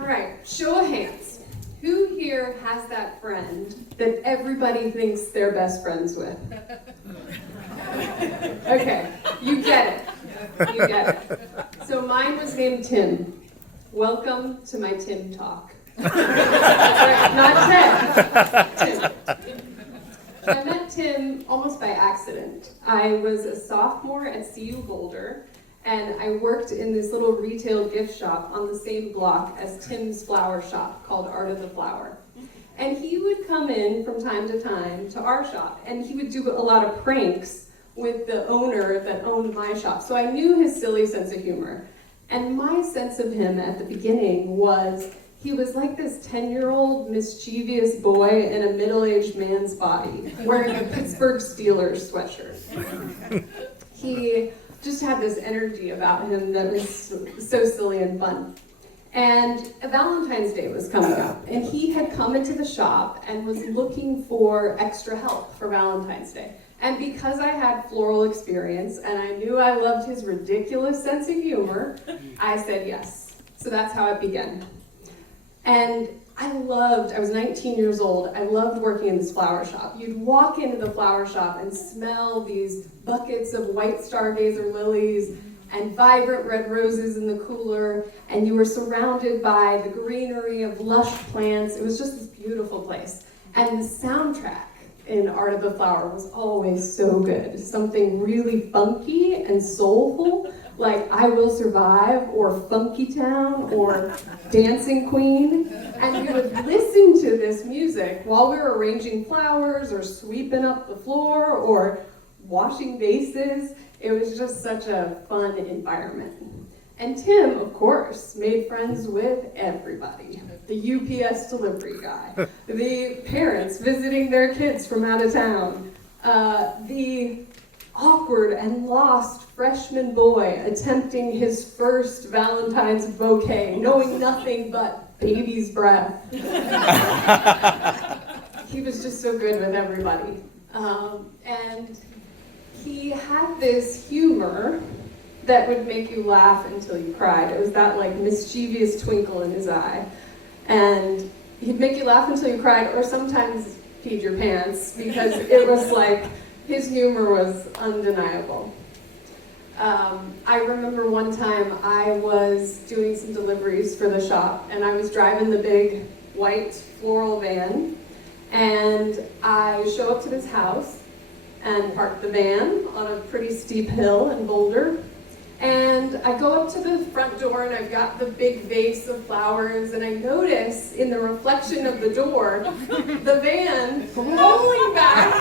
All right, show of hands. Who here has that friend that everybody thinks they're best friends with? Okay, you get it. You get it. So mine was named Tim. Welcome to my Tim talk. Not Ted. Tim. I met Tim almost by accident. I was a sophomore at CU Boulder, and I worked in this little retail gift shop on the same block as Tim's flower shop called Art of the Flower. And he would come in from time to our shop, and he would do a lot of pranks with the owner that owned my shop. So I knew his silly sense of humor. And my sense of him at the beginning was he was like this 10-year-old mischievous boy in a middle-aged man's body, wearing a Pittsburgh Steelers sweatshirt. He just had this energy about him that was so silly and fun. And Valentine's Day was coming up, and he had come into the shop and was looking for extra help for Valentine's Day. And because I had floral experience and I knew I loved his ridiculous sense of humor, I said yes. So that's how it began. And I was 19 years old, I loved working in this flower shop. You'd walk into the flower shop and smell these buckets of white stargazer lilies and vibrant red roses in the cooler, and you were surrounded by the greenery of lush plants. It was just this beautiful place. And the soundtrack in Art of the Flower was always so good. Something really funky and soulful, like I Will Survive, or Funky Town, or Dancing Queen. And we would listen to this music while we were arranging flowers, or sweeping up the floor, or washing vases. It was just such a fun environment. And Tim, of course, made friends with everybody. The UPS delivery guy, the parents visiting their kids from out of town, the awkward and lost freshman boy attempting his first Valentine's bouquet, knowing nothing but baby's breath. He was just so good with everybody. And he had this humor that would make you laugh until you cried. It was that like mischievous twinkle in his eye. And he'd make you laugh until you cried, or sometimes peed your pants, because it was like, his humor was undeniable. I remember one time I was doing some deliveries for the shop, and I was driving the big white floral van, and I show up to this house and park the van on a pretty steep hill in Boulder. And I go up to the front door, and I've got the big vase of flowers, and I notice in the reflection of the door, the van rolling back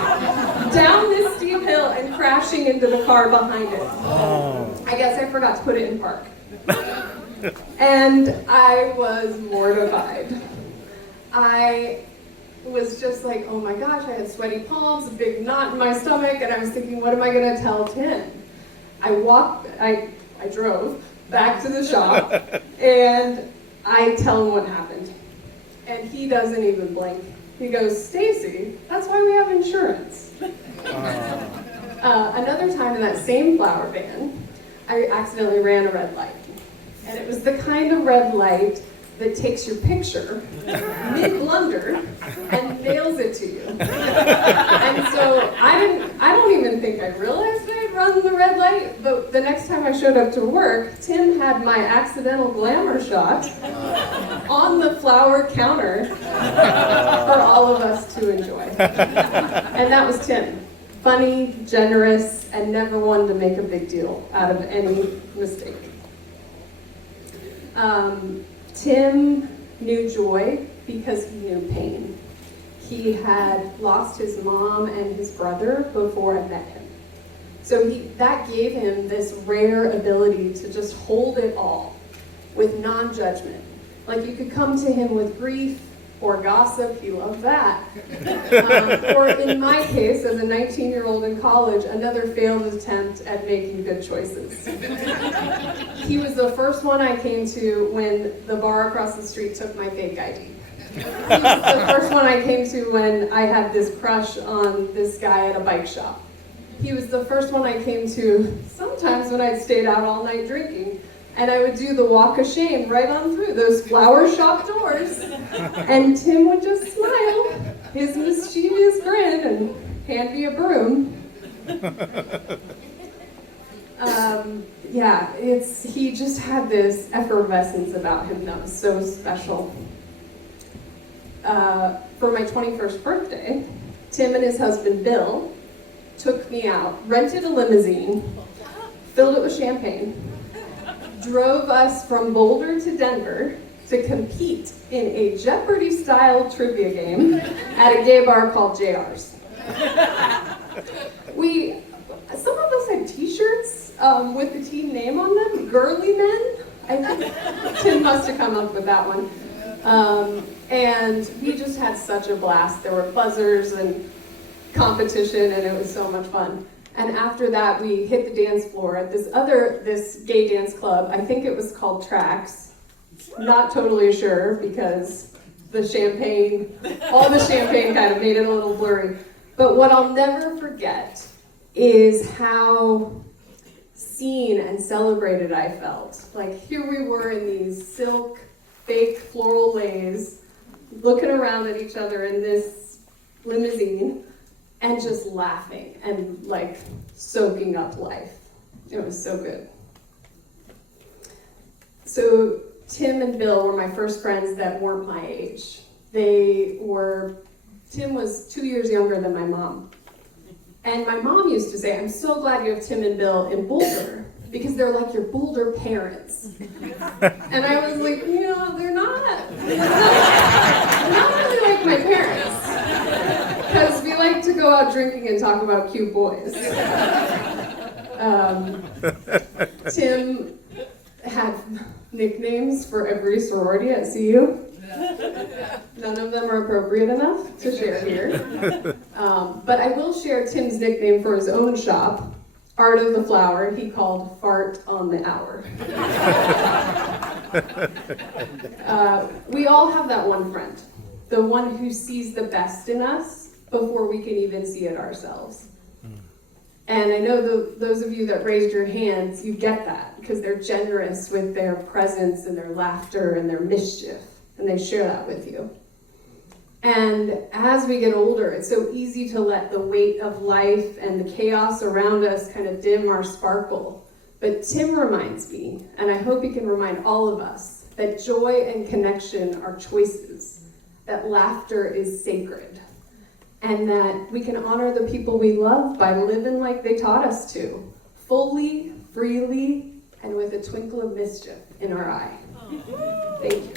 down this steep hill and crashing into the car behind it. Oh. I guess I forgot to put it in park. And I was mortified. I was just like, oh my gosh, I had sweaty palms, a big knot in my stomach, and I was thinking, what am I gonna tell Tim? I drove back to the shop, and I tell him what happened. And he doesn't even blink. He goes, Stacy, that's why we have insurance. Another time in that same flower van, I accidentally ran a red light. And it was the kind of red light that takes your picture mid-blunder and mails it to you. And so I don't even think I realized I'd run the red light, but the next time I showed up to work, Tim had my accidental glamour shot on the flower counter for all of us to enjoy. And that was Tim. Funny, generous, and never one to make a big deal out of any mistake. Tim knew joy because he knew pain. He had lost his mom and his brother before I met him. So that gave him this rare ability to just hold it all with non-judgment. Like you could come to him with grief or gossip, he loved that. Or in my case, as a 19-year-old in college, another failed attempt at making good choices. He was the first one I came to when the bar across the street took my fake ID. He was the first one I came to when I had this crush on this guy at a bike shop. He was the first one I came to sometimes when I'd stayed out all night drinking. And I would do the walk of shame right on through those flower shop doors. And Tim would just smile, his mischievous grin, and hand me a broom. He just had this effervescence about him that was so special. For my 21st birthday, Tim and his husband Bill took me out, rented a limousine, filled it with champagne, drove us from Boulder to Denver to compete in a Jeopardy-style trivia game at a gay bar called JR's. Some of us had t-shirts with the team name on them, Girly Men. I think Tim must have come up with that one. And we just had such a blast. There were buzzers and competition, and it was so much fun. And after that, we hit the dance floor at this gay dance club. I think it was called Tracks. Not totally sure, because all the champagne kind of made it a little blurry. But what I'll never forget is how seen and celebrated I felt. Like, here we were in these silk, fake floral lays, looking around at each other in this limousine, and just laughing and like soaking up life. It was so good. So Tim and Bill were my first friends that weren't my age. Tim was 2 years younger than my mom. And my mom used to say, I'm so glad you have Tim and Bill in Boulder, because they're like your Boulder parents. And I was like, they're not. They're not really like my parents. Because we like to go out drinking and talk about cute boys. Tim had nicknames for every sorority at CU. None of them are appropriate enough to share here. But I will share Tim's nickname for his own shop, Art of the Flower. He called Fart on the Hour. We all have that one friend, the one who sees the best in us before we can even see it ourselves. And I know those of you that raised your hands, you get that, because they're generous with their presence and their laughter and their mischief, and they share that with you. And as we get older, it's so easy to let the weight of life and the chaos around us kind of dim our sparkle. But Tim reminds me, and I hope he can remind all of us, that joy and connection are choices, that laughter is sacred, and that we can honor the people we love by living like they taught us to, fully, freely, and with a twinkle of mischief in our eye. Thank you.